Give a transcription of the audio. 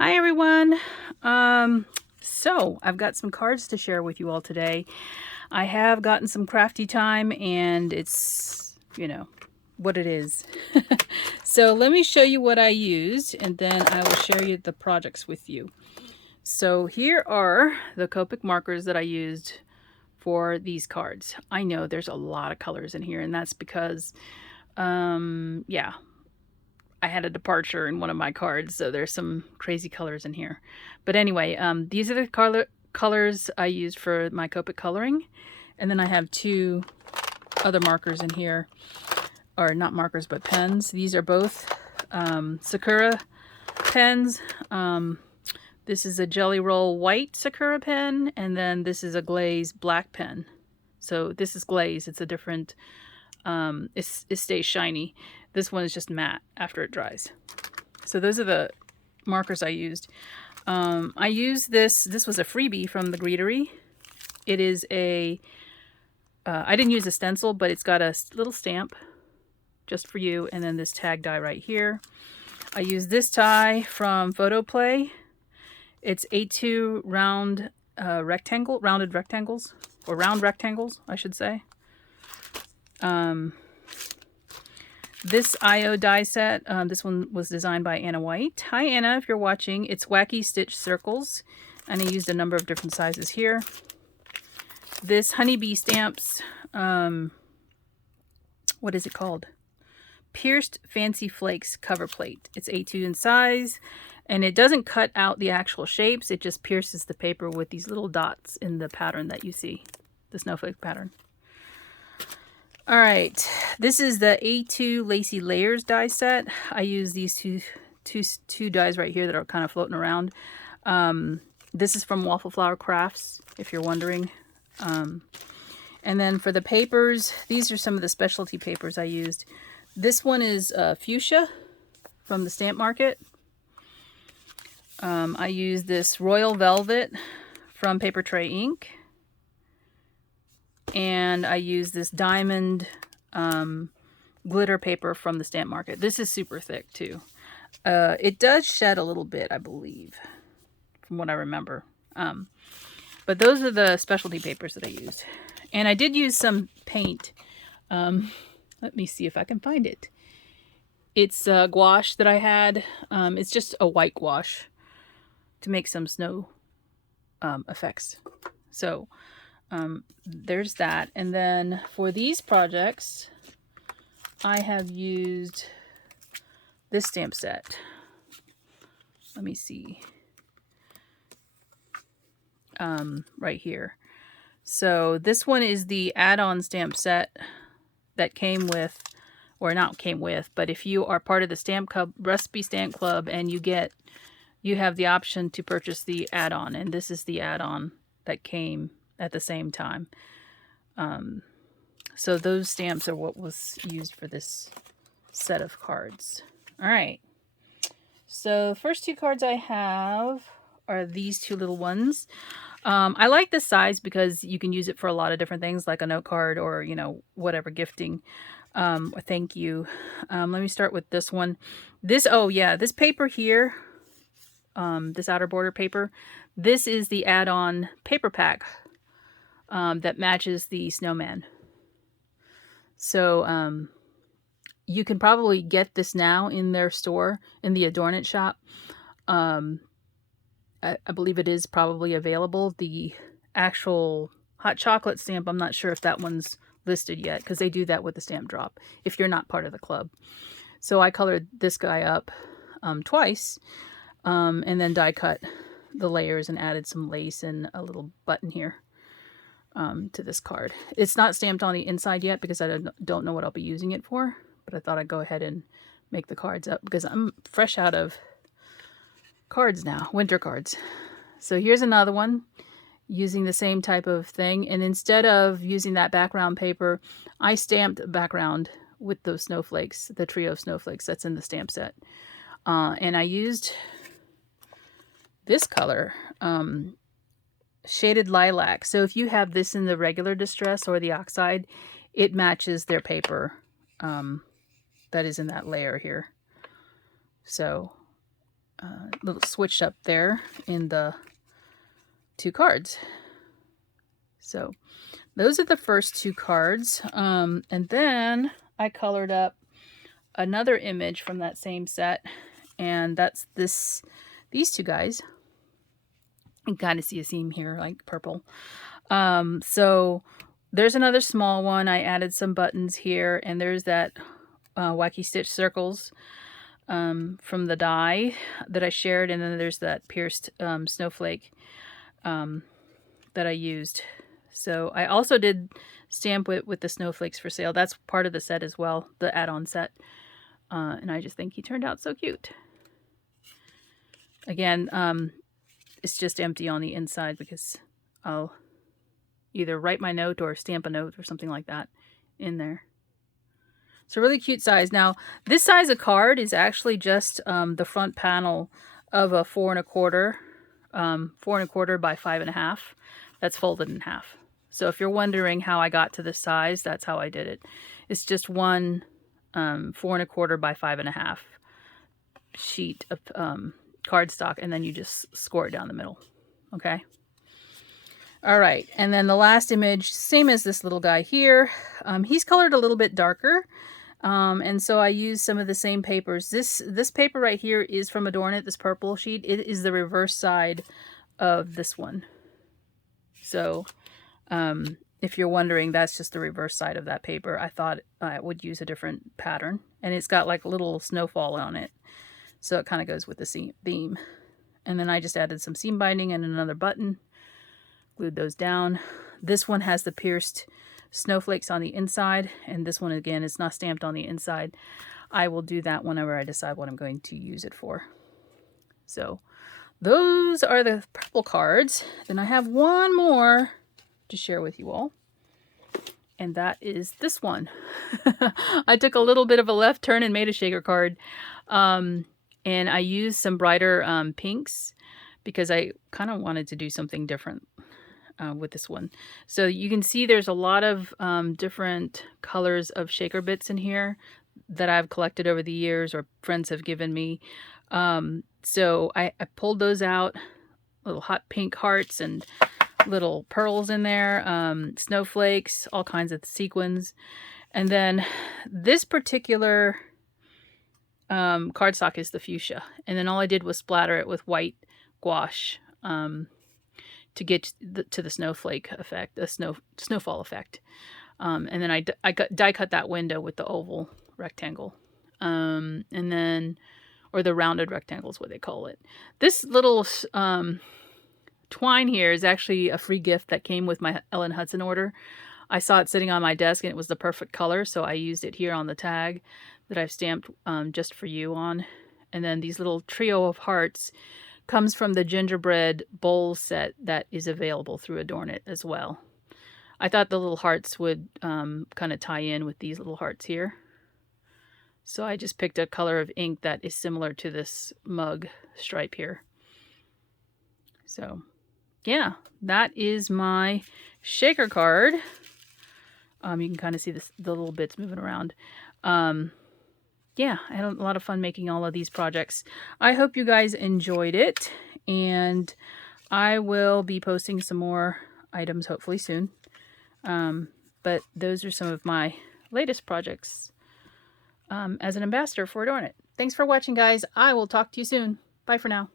Hi everyone. So I've got some cards to share with you all today. I have gotten some crafty time and it's, what it is. So let me show you what I used and then I will share you the projects with you. So here are the Copic markers that I used for these cards. I know there's a lot of colors in here and that's because, yeah, I had a departure in one of my cards, so there's some crazy colors in here. But anyway, these are the colors I used for my Copic coloring. And then I have two other markers in here, or not markers, but pens. These are both Sakura pens. This is a Jelly Roll white Sakura pen, and then this is a glaze black pen. So this is glaze. It's a different, it stays shiny. This one is just matte after it dries. So those are the markers I used. I used this was a freebie from the Greetery. It is a, I didn't use a stencil, but it's got a little stamp just for you. And then this tag die right here. I used this die from Photo Play. It's A2 rounded rectangles, or round rectangles, I should say. This IO die set, this one was designed by Anna White. Hi Anna, if you're watching. It's Wacky Stitch Circles, and I used a number of different sizes here. This Honeybee Stamps, what is it called? Pierced Fancy Flakes cover plate. It's A2 in size, and it doesn't cut out the actual shapes. It just pierces the paper with these little dots in the pattern that you see, the snowflake pattern. All right, this is the A2 Lacy Layers die set. I use these two dies right here that are kind of floating around. This is from Waffle Flower Crafts, if you're wondering. And then for the papers, these are some of the specialty papers I used. This one is Fuchsia from the Stamp Market. I used this Royal Velvet from Paper Tray Ink. And I use this diamond glitter paper from the Stamp Market. This is super thick too. It does shed a little bit, I believe, from what I remember. But those are the specialty papers that I used. And I did use some paint. Let me see if I can find it. It's gouache that I had. It's just a white gouache to make some snow effects. So there's that. And then for these projects, I have used this stamp set. Let me see. Right here. So this one is the add-on stamp set that came with, or not came with, but if you are part of the Stamp Club, Recipe Stamp Club, and you have the option to purchase the add-on, and this is the add-on that came at the same time. So those stamps are what was used for this set of cards. All right. So first two cards I have are these two little ones. I like this size because you can use it for a lot of different things, like a note card or, whatever, gifting, or thank you. Let me start with this one. This paper here, this outer border paper, this is the add-on paper pack that matches the Snowman. So you can probably get this now in their store, in the AdornIt shop. I believe it is probably available. The actual hot chocolate stamp, I'm not sure if that one's listed yet, because they do that with the stamp drop if you're not part of the club. So I colored this guy up twice, and then die cut the layers and added some lace and a little button here to this card. It's not stamped on the inside yet because I don't know what I'll be using it for, but I thought I'd go ahead and make the cards up because I'm fresh out of cards now, winter cards. So here's another one using the same type of thing, and instead of using that background paper, I stamped a background with those snowflakes, the trio of snowflakes that's in the stamp set. And I used this color, Shaded Lilac. So if you have this in the regular distress or the oxide, it matches their paper that is in that layer here. So little switched up there in the 2 cards. So those are the first 2 cards. And then I colored up another image from that same set, and that's these 2 guys. You can kind of see a seam here, like purple. So there's another small one. I added some buttons here, and there's that wacky stitch circles from the die that I shared, and then there's that pierced snowflake that I used. So I also did stamp with the snowflakes for sale. That's part of the set as well, the add-on set. And I just think he turned out so cute. Again, it's just empty on the inside because I'll either write my note or stamp a note or something like that in there. It's a really cute size. Now, this size of card is actually just the front panel of a 4 1/4, 4 1/4 by 5 1/2. That's folded in half. So if you're wondering how I got to this size, that's how I did it. It's just one 4 1/4 by 5 1/2 sheet of cardstock, and then you just score it down the middle. Okay. All right, and then the last image, same as this little guy here. He's colored a little bit darker, and so I used some of the same papers. This paper right here is from AdornIt, this purple sheet. It is the reverse side of this one. So if you're wondering, that's just the reverse side of that paper. I thought I would use a different pattern, and it's got like a little snowfall on it. So it kind of goes with the theme. And then I just added some seam binding and another button. Glued those down. This one has the pierced snowflakes on the inside, and this one again is not stamped on the inside. I will do that whenever I decide what I'm going to use it for. So those are the purple cards. Then I have one more to share with you all, and that is this one. I took a little bit of a left turn and made a shaker card, and I used some brighter pinks because I kind of wanted to do something different with this one. So you can see there's a lot of different colors of shaker bits in here that I've collected over the years or friends have given me. So I pulled those out, little hot pink hearts and little pearls in there, snowflakes, all kinds of sequins. And then this particular cardstock is the fuchsia. And then all I did was splatter it with white gouache to get to the snowflake effect, the snowfall effect. And then I die cut that window with the oval rectangle. And then, or the rounded rectangle is what they call it. This little twine here is actually a free gift that came with my Ellen Hudson order. I saw it sitting on my desk and it was the perfect color, so I used it here on the tag that I've stamped just for you on. And then these little trio of hearts comes from the gingerbread bowl set that is available through AdornIt as well. I thought the little hearts would kind of tie in with these little hearts here. So I just picked a color of ink that is similar to this mug stripe here. So yeah, that is my shaker card. You can kind of see the little bits moving around. Yeah, I had a lot of fun making all of these projects. I hope you guys enjoyed it, and I will be posting some more items hopefully soon. But those are some of my latest projects as an ambassador for AdornIt. Thanks for watching, guys. I will talk to you soon. Bye for now.